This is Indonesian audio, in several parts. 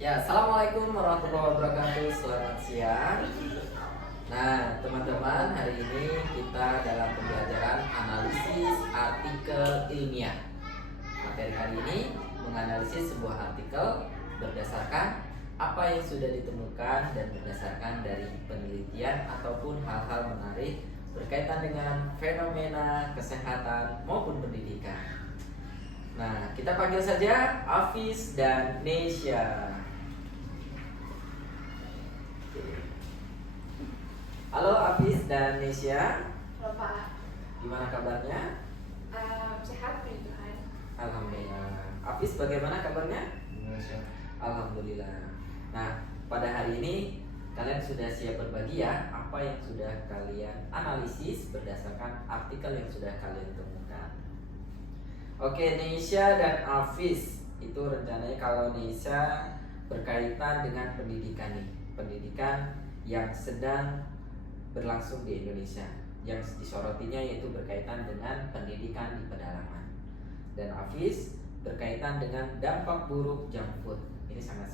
Ya, assalamualaikum warahmatullahi wabarakatuh. Selamat siang. Nah, teman-teman, hari ini kita dalam pembelajaran analisis artikel ilmiah. Materi kali ini menganalisis sebuah artikel berdasarkan apa yang sudah ditemukan dan berdasarkan dari penelitian ataupun hal-hal menarik berkaitan dengan fenomena kesehatan maupun pendidikan. Nah, kita panggil saja Afis dan Nesya. Halo Afis dan Nesya, Halo Pak. gimana kabarnya? Sehat puji Tuhan. Alhamdulillah. Afis bagaimana kabarnya? Alhamdulillah. Nah, pada hari ini kalian sudah siap berbagi ya apa yang sudah kalian analisis berdasarkan artikel yang sudah kalian temukan. Oke, Nesya dan Afis itu rencananya kalau Nesya berkaitan dengan pendidikan nih, pendidikan yang sedang berlangsung di Indonesia. Yang disorotinya yaitu berkaitan dengan pendidikan di pedalaman. Dan Afis berkaitan dengan dampak buruk junk food. Ini sangat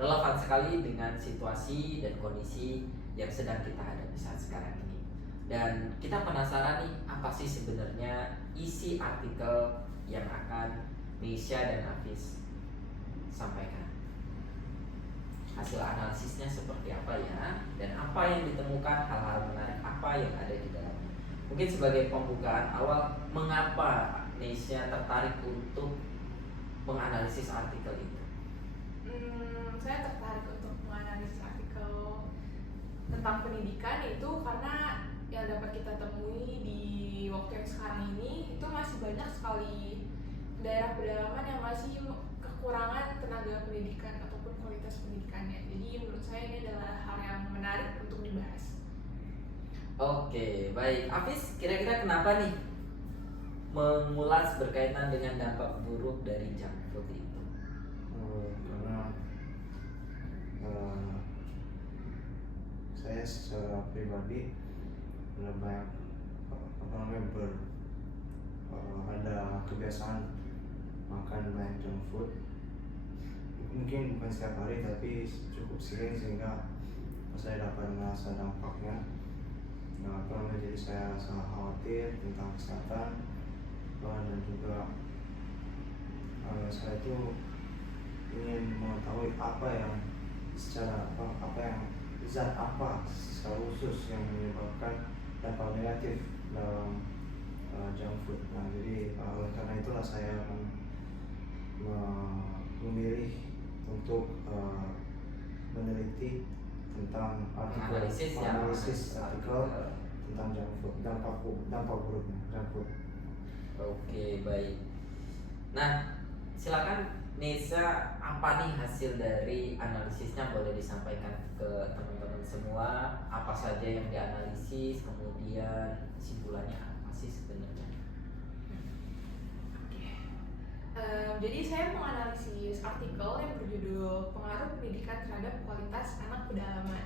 relevan sekali dengan situasi dan kondisi yang sedang kita hadapi saat sekarang ini. Dan kita penasaran nih, apa sih sebenarnya isi artikel yang akan Nesya dan Afis sampaikan. Hasil analisisnya seperti apa ya, dan apa yang ditemukan, hal-hal menarik apa yang ada di dalamnya. Mungkin sebagai pembukaan awal, mengapa Nesya tertarik untuk menganalisis artikel itu? Saya tertarik untuk menganalisis artikel tentang pendidikan itu karena yang dapat kita temui di waktu yang sekarang ini itu masih banyak sekali daerah pedalaman yang masih kekurangan tenaga pendidikan ataupun kualitas pendidikannya. Jadi menurut saya ini adalah hal yang menarik untuk dibahas. Oke, baik. Afis, kira-kira kenapa nih mengulas berkaitan dengan dampak buruk dari junk food itu? Karena saya secara pribadi udah banyak ada kebiasaan makan banyak junk food. Mungkin bukan setiap hari tapi cukup sering sehingga saya dapat merasa dampaknya. Jadi saya sangat khawatir tentang kesehatan dan juga saya itu ingin mengetahui apa yang zat apa secara khusus yang menyebabkan dampak negatif dalam junk food. Nah, jadi karena itulah saya akan memilih untuk meneliti tentang analisis artikel tentang junk food, dampak buruknya junk food. Oke, baik. Nah, silakan Nisa, apa nih hasil dari analisisnya, boleh disampaikan ke teman-teman semua. Apa saja yang dianalisis, kemudian kesimpulannya apa sih sebenarnya? Jadi saya menganalisis artikel yang berjudul Pengaruh Pendidikan Terhadap Kualitas Anak Pedalaman.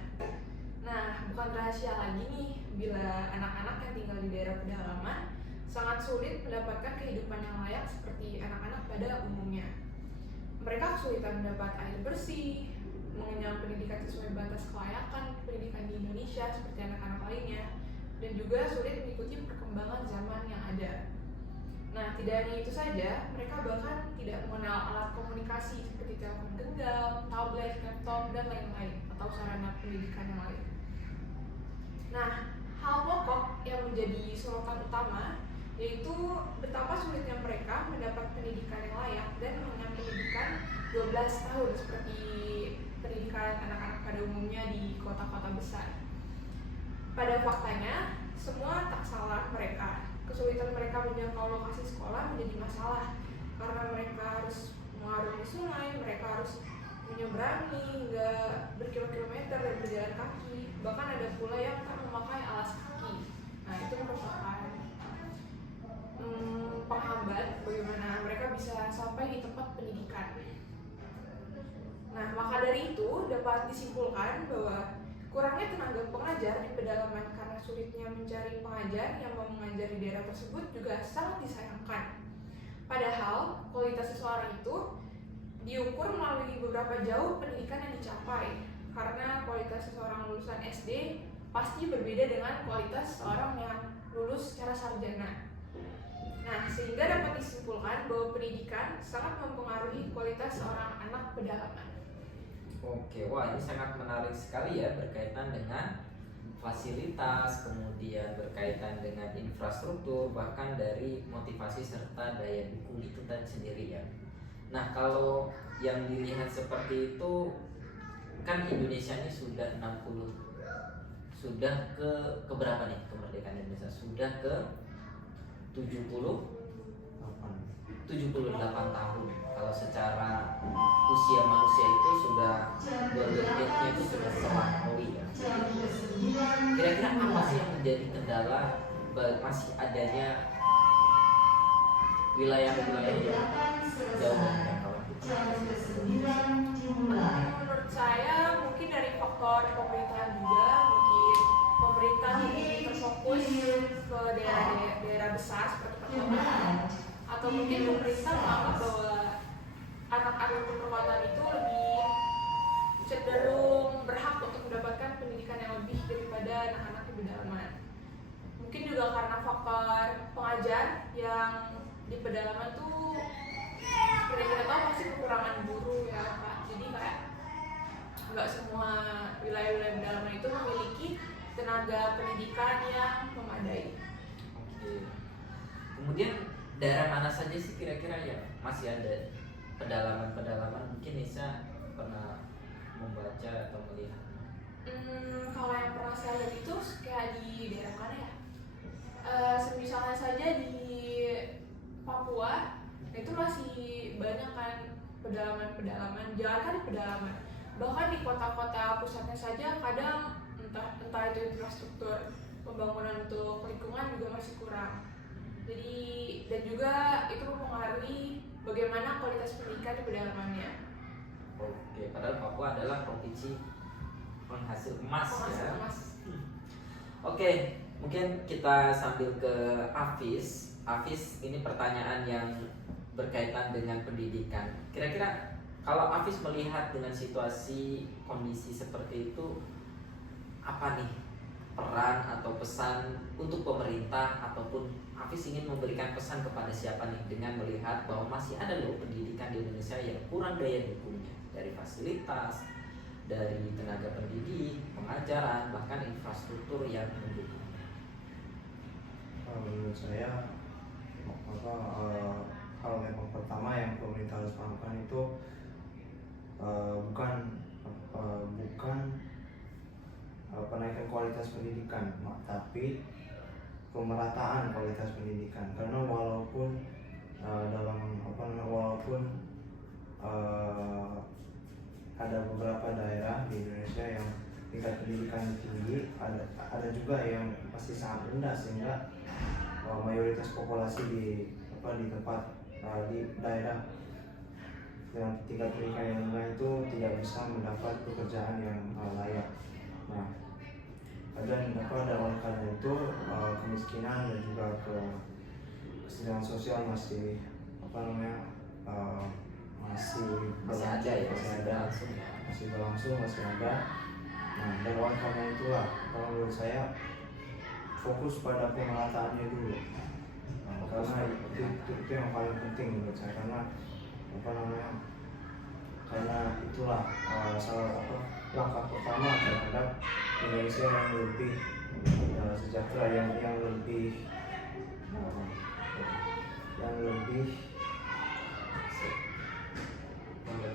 Nah, bukan rahasia lagi nih bila anak-anak yang tinggal di daerah pedalaman sangat sulit mendapatkan kehidupan yang layak seperti anak-anak pada umumnya. Mereka kesulitan mendapat air bersih, mengenyam pendidikan sesuai batas kelayakan pendidikan di Indonesia seperti anak-anak lainnya, dan juga sulit mengikuti perkembangan zaman yang ada. Nah, tidak hanya itu saja, mereka bahkan tidak mengenal alat komunikasi seperti telepon genggam, tablet, laptop, dan lain-lain, atau sarana pendidikan yang lain. Nah, hal pokok yang menjadi sorotan utama yaitu betapa sulitnya mereka mendapat pendidikan yang layak dan mengenyam pendidikan 12 tahun seperti pendidikan anak-anak pada umumnya di kota-kota besar. Pada faktanya, semua tak salah mereka. Kesulitan mereka menjangkau lokasi sekolah menjadi masalah karena mereka harus mengarungi sungai, mereka harus menyeberangi hingga berkilo-kilometer dan berjalan kaki. Bahkan ada pula yang tak memakai alas kaki. Nah, itu merupakan penghambat bagaimana mereka bisa sampai di tempat pendidikan. Nah, maka dari itu dapat disimpulkan bahwa kurangnya tenaga pengajar di pedalaman karena sulitnya mencari pengajar yang mau mengajar di daerah tersebut juga sangat disayangkan. Padahal kualitas seseorang itu diukur melalui beberapa jauh pendidikan yang dicapai, karena kualitas seseorang lulusan SD pasti berbeda dengan kualitas seorang yang lulus secara sarjana. Nah, sehingga dapat disimpulkan bahwa pendidikan sangat mempengaruhi kualitas seorang anak pedalaman. Oke, wah ini sangat menarik sekali ya, berkaitan dengan fasilitas, kemudian berkaitan dengan infrastruktur, bahkan dari motivasi serta daya dukung itu tadi sendiri ya. Nah, kalau yang dilihat seperti itu, kan Indonesia ini sudah 60, sudah ke berapa nih kemerdekaan Indonesia? Sudah ke 78 tahun. Kalau secara usia manusia itu sudah berlimpahnya itu sudah melampaui ya. Kira-kira apa sih yang menjadi kendala masih adanya wilayah-wilayah yang jauh dari jangkauan kita? Menurut saya mungkin dari faktor pemerintahan juga, mungkin pemerintah lebih terfokus ke daerah besar seperti perkotaan, atau mungkin pemerintah menganggap bahwa anak-anak di perkotaan itu lebih cenderung berhak untuk mendapatkan pendidikan yang lebih daripada anak-anak di pedalaman. Mungkin juga karena faktor pengajar yang di pedalaman tuh seperti kita tahu pasti kekurangan guru ya Kak. Jadi kayak nggak semua wilayah-wilayah pedalaman itu memiliki tenaga pendidikan yang memadai. Oke. Kemudian daerah mana saja sih kira-kira yang masih ada pedalaman-pedalaman? Mungkin Nisa pernah membaca atau melihat? Kalau yang pernah saya lihat itu kayak di daerah mana ya? Misalnya saja di Papua, itu masih banyak kan pedalaman-pedalaman, jangan kan di pedalaman, bahkan di kota-kota pusatnya saja kadang entah itu infrastruktur pembangunan untuk lingkungan juga masih kurang. Jadi dan juga itu mempengaruhi bagaimana kualitas pendidikan di pedalamannya. Oke, padahal Papua adalah provinsi penghasil emas ya. Oke, mungkin kita sambil ke Afis. Afis, ini pertanyaan yang berkaitan dengan pendidikan. Kira-kira kalau Afis melihat dengan situasi kondisi seperti itu, apa nih peran atau pesan untuk pemerintah, ataupun Afis ingin memberikan pesan kepada siapa nih dengan melihat bahwa masih ada loh pendidikan di Indonesia yang kurang daya dukungnya, dari fasilitas, dari tenaga pendidik, pengajaran, bahkan infrastruktur yang mendukung. Menurut saya hal yang pertama yang pemerintah harus lakukan itu bukan penaikan kualitas pendidikan, tapi pemerataan kualitas pendidikan. Karena walaupun ada beberapa daerah di Indonesia yang tingkat pendidikan tinggi, ada juga yang masih sangat rendah, sehingga mayoritas populasi di tempat di daerah dengan tingkat pendidikan yang rendah itu tidak bisa mendapat pekerjaan yang layak. Nah, dan oleh karena itu kemiskinan dan juga kesejahteraan sosial masih berlangsung. Nah, dan oleh karena itulah kalau menurut saya fokus pada pemerataannya dulu. Karena itu yang paling penting menurut saya, karena itulah langkah pertama terhadap Indonesia yang lebih sejahtera, yang lebih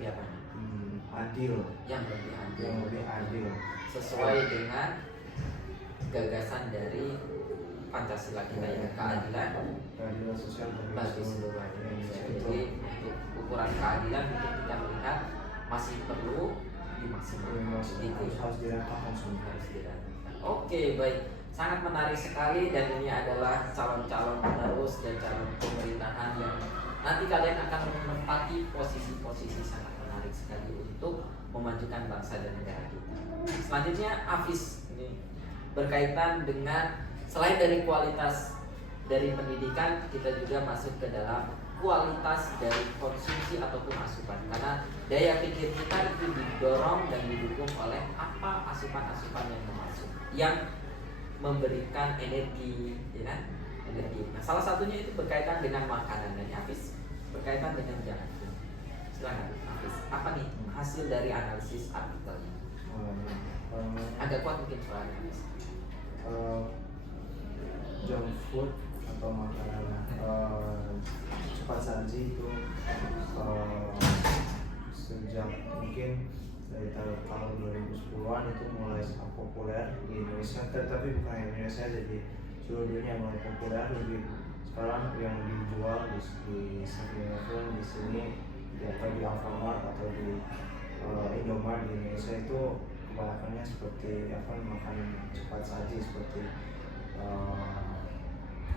apa? Adil, yang lebih adil sesuai dengan gagasan dari Pancasila kita ya, keadilan sosial bagi seluruh Indonesia. Jadi untuk ukuran keadilan mungkin kita melihat masih perlu dimaksimalkan, harus diratakan semua. Oke, baik, sangat menarik sekali, dan ini adalah calon-calon penerus dan calon pemerintahan yang nanti kalian akan menempati posisi-posisi sangat menarik sekali untuk memajukan bangsa dan negara kita. Selanjutnya Afis, ini berkaitan dengan selain dari kualitas dari pendidikan, kita juga masuk ke dalam kualitas dari konsumsi ataupun asupan, karena daya pikir kita itu didorong dan didukung oleh apa asupan-asupan yang masuk yang memberikan energi, ya kan? Energi. Nah, salah satunya itu berkaitan dengan makanan, dan Hafiz berkaitan dengan junk food. Silakan Hafiz, apa nih hasil dari analisis artikel ini? Agak kuat mungkin soalnya Hafiz. Junk food atau makanan cepat saji itu sejak mungkin dari tahun 2010-an itu mulai sangat populer di Indonesia, tetapi bukan Indonesia, jadi seluruh dunia mulai populer. Lebih sekarang yang dijual di 7-Eleven di sini, atau di Alfamart atau di Indomaret di Indonesia itu kebanyakannya seperti makanan cepat saji seperti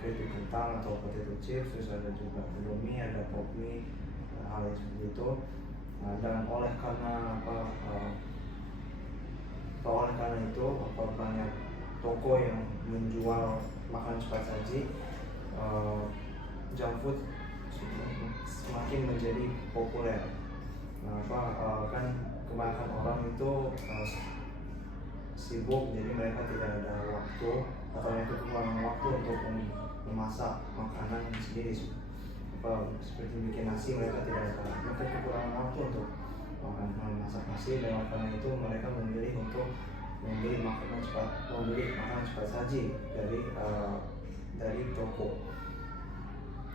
keripik kentang atau potato chips, terus ada juga Indomie, ada pop mie, hal yang seperti itu. Dan oleh karena itu banyak toko yang menjual makanan cepat saji, junk food semakin menjadi populer. Kan kebanyakan orang itu sibuk, jadi mereka tidak ada waktu atau mereka kekurangan waktu untuk memasak makanan sendiri, seperti bikin nasi. Mereka kekurangan waktu untuk memasak nasi, dan karena itu mereka memilih untuk membeli makanan cepat saji dari toko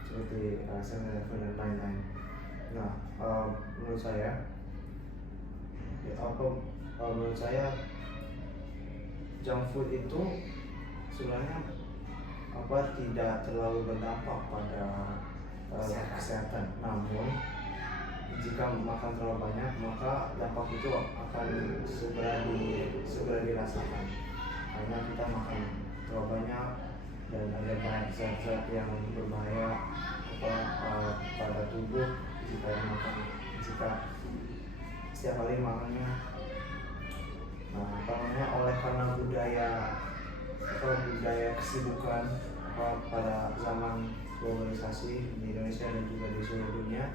seperti 7-Eleven dan lain-lain. Nah, menurut saya junk food itu sebenarnya tidak terlalu berdampak pada kesehatan. Namun jika makan terlalu banyak, maka dampak itu akan segera dirasakan, karena kita makan terlalu banyak dan ada banyak zat-zat yang berbahaya pada tubuh jika setiap hari makannya. Oleh karena budaya kesibukan pada zaman globalisasi di Indonesia dan juga di seluruh dunia,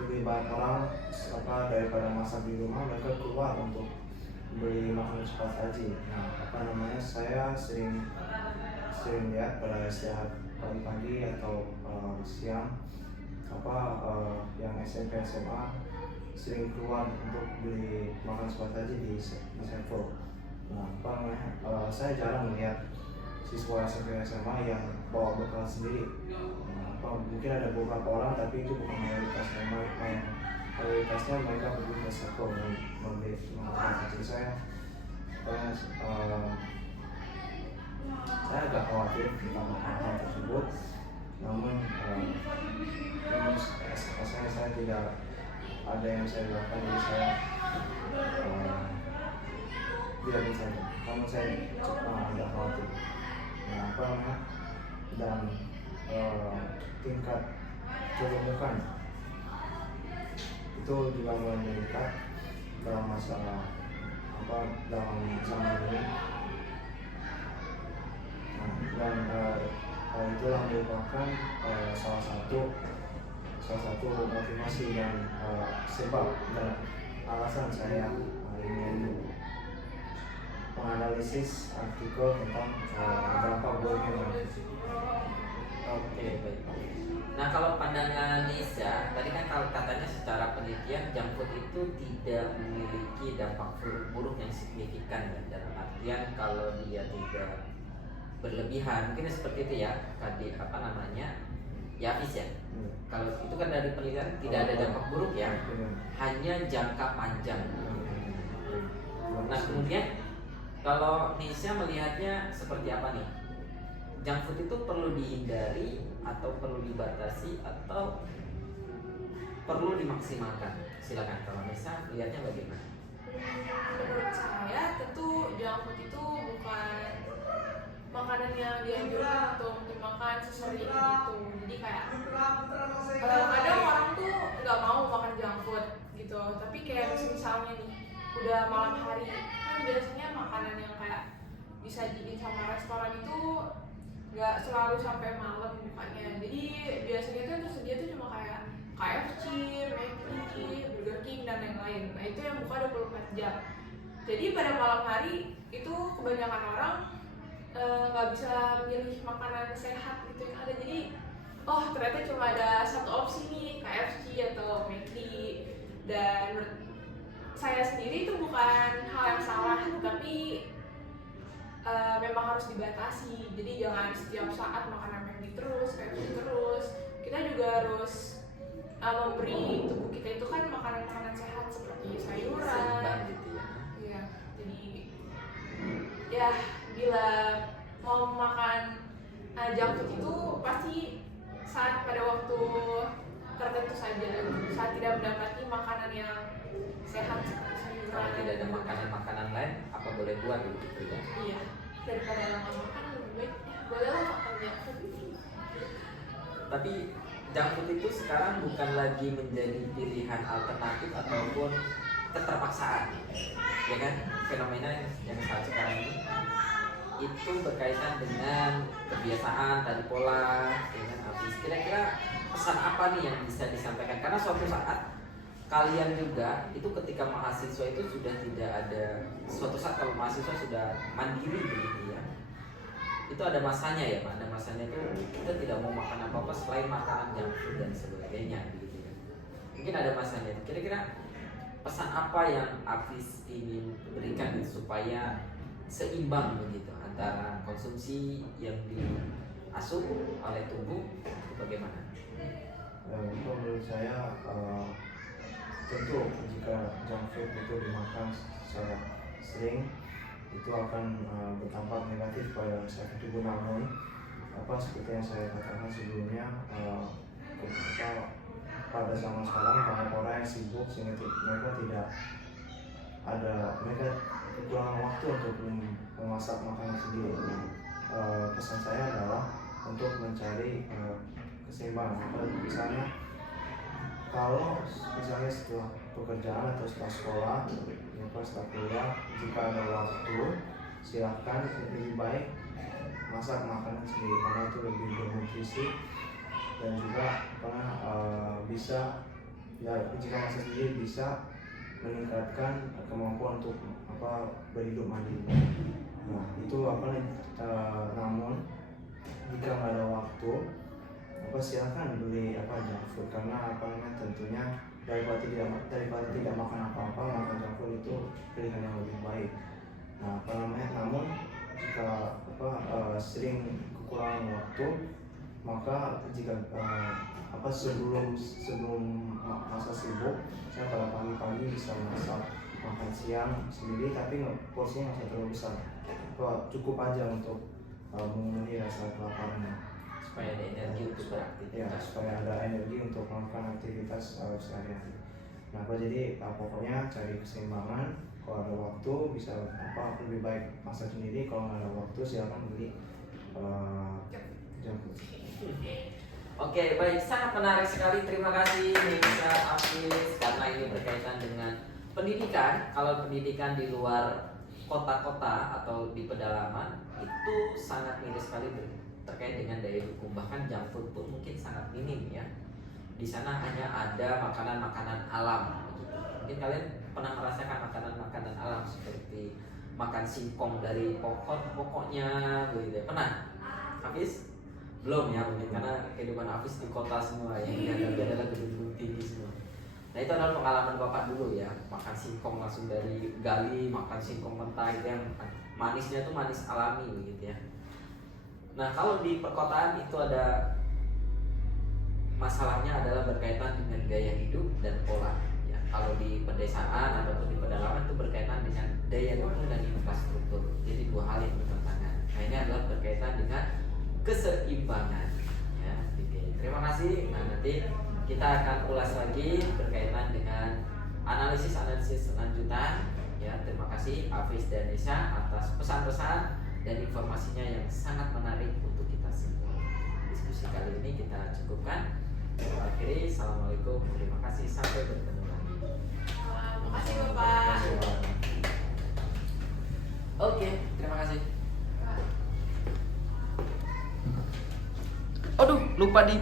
lebih banyak orang daripada masak di rumah, mereka keluar untuk beli makanan cepat saji. Saya sering lihat pada setiap pagi-pagi atau siang yang SMP SMA sering keluar untuk beli makanan cepat saji di Sevel. Saya jarang melihat siswa SMP SMA yang bawa bekal sendiri. Mungkin ada beberapa orang, tapi itu bukan mayoritasnya. Mayoritasnya mereka pergi ke Sevel dan membeli makanan saji. Saya agak khawatir tentang hal tersebut. Namun saya tidak ada yang saya lakukan, jadi saya tidak bisa. Namun saya agak khawatir. Dan tingkat kegemukan itu juga mulai meningkat dalam zaman ini. Dan itulah merupakan salah satu motivasi dan sebab dan alasan saya ingin menganalisis artikel tentang dampak buruknya junk food. Oke, baik. Nah, kalau pandangan Nisa, tadi kan kalau katanya secara penelitian junk food itu tidak memiliki dampak buruk yang signifikan, ya, dalam artian kalau dia tidak berlebihan, mungkin seperti itu ya, tadi ya Hafiz ya. Kalau itu kan dari penelitian tidak ada dampak buruk ya, hanya jangka panjang. Nah, kemudian kalau Nisa melihatnya seperti apa nih? Junk food itu perlu dihindari atau perlu dibatasi atau perlu dimaksimalkan? Silakan kalau Nisa lihatnya bagaimana? Menurut saya tentu junk food itu bukan makanan yang dianjurkan untuk dimakan sesering itu. Jadi kayak kadang orang tuh nggak mau makan junk food gitu, tapi kayak misalnya nih udah malam hari kan biasanya makanan yang kayak disajiin sama restoran itu nggak selalu sampai malam bukanya. Jadi biasanya itu tersedia itu yang buka 24 jam. Jadi pada malam hari itu kebanyakan orang nggak bisa milih makanan sehat gitu yang ada. Jadi oh ternyata cuma ada satu opsi nih, KFC atau McD. Dan menurut saya sendiri itu bukan hal yang salah, tapi memang harus dibatasi. Jadi jangan setiap saat makanan McD terus, KFC terus. Kita juga harus memberi tubuh kita itu kan makanan-makanan sehat seperti sayuran. Seimbang gitu ya. Iya, jadi ya bila mau makan junk food itu pasti saat pada waktu tertentu saja, saat tidak mendapati makanan yang sehat seperti sayuran. Kalau tidak ada makanan-makanan lain, apa boleh buat gitu ya? Iya, daripada nggak makan lebih baik bolehlah makan junk food. Tapi junk food itu sekarang bukan lagi menjadi pilihan alternatif ataupun keterpaksaan, ya kan? Fenomena yang saat sekarang ini itu berkaitan dengan kebiasaan tadi, pola, ya kan? Habis kira-kira pesan apa nih yang bisa disampaikan? Karena suatu saat kalian juga itu ketika mahasiswa itu sudah tidak ada, suatu saat kalau mahasiswa sudah mandiri begitu ya, itu ada masanya ya Pak, ada masanya itu kita tidak mau makan apa-apa selain makanan junk food dan sebagainya begitu ya. Mungkin ada masanya. Kira-kira pesan apa yang Hafiz ingin berikan supaya seimbang begitu antara konsumsi yang diasup oleh tubuh itu bagaimana? Untuk menurut saya tentu jika junk food itu dimakan secara sering itu akan berdampak negatif pada kesehatan tubuh. Namun seperti yang saya katakan sebelumnya, pada zaman sekarang banyak orang yang sibuk sehingga mereka tidak ada, mereka kekurangan waktu untuk memasak makanan sendiri. Pesan saya adalah untuk mencari keseimbangan. Misalnya kalau misalnya setelah pekerjaan atau setelah sekolah, setelah kuliah, jika ada waktu silahkan lebih baik masak makanan sendiri karena itu lebih bernutrisi dan juga bisa ya, jika masak sendiri bisa meningkatkan kemampuan untuk berhidup mandiri. Nah itu namun jika nggak ada waktu silahkan beli junk food karena tentunya daripada tidak makan apa-apa, makan junk food itu pilihan yang lebih baik. Nah namun jika sering kekurangan waktu, maka jika sebelum masa sibuk, saya pada pagi-pagi bisa masak makan siang sendiri, tapi porsinya nggak usah terlalu besar, cukup aja untuk memenuhi rasa kelaparan, Supaya ada energi untuk beraktivitas. ya, supaya ada energi untuk melakukan aktivitas sehari-hari. Nah jadi pokoknya cari keseimbangan. Kalau ada waktu bisa lebih baik masak sendiri, kalau nggak ada waktu silakan beli junk food. Oke, baik, sangat menarik sekali. Terima kasih Nisa, Hafiz, karena ini berkaitan dengan pendidikan. Kalau pendidikan di luar kota-kota atau di pedalaman itu sangat miris sekali terkait dengan daya dukung. Bahkan junk food pun mungkin sangat minim ya. Di sana hanya ada makanan-makanan alam. Mungkin kalian pernah merasakan makanan-makanan alam seperti makan singkong dari pokoknya begitu. Pernah? Hafiz? Belum ya mungkin karena kehidupan Hafiz di kota semua yang dihadapi adalah gedung-gedung tinggi semua. Nah itu adalah pengalaman Bapak dulu ya, makan singkong langsung dari gali, makan singkong mentah itu yang manisnya tuh manis alami begitu ya. Nah kalau di perkotaan itu ada masalahnya adalah berkaitan dengan gaya hidup dan pola. Ya, kalau di pedesaan ataupun di pedalaman itu berkaitan dengan daya dukung dan infrastruktur. Jadi dua hal yang bertentangan. Nah ini adalah berkaitan dengan keseimbangan. Ya, oke. Terima kasih. Nah nanti kita akan ulas lagi berkaitan dengan analisis lanjutan. Ya, terima kasih Hafiz dan Nisa atas pesan-pesan dan informasinya yang sangat menarik untuk kita semua. Diskusi kali ini kita cukupkan. Akhiri, assalamualaikum, terima kasih, sampai bertemu lagi. Terima kasih Bapak. Oke, terima kasih. Aduh, lupa di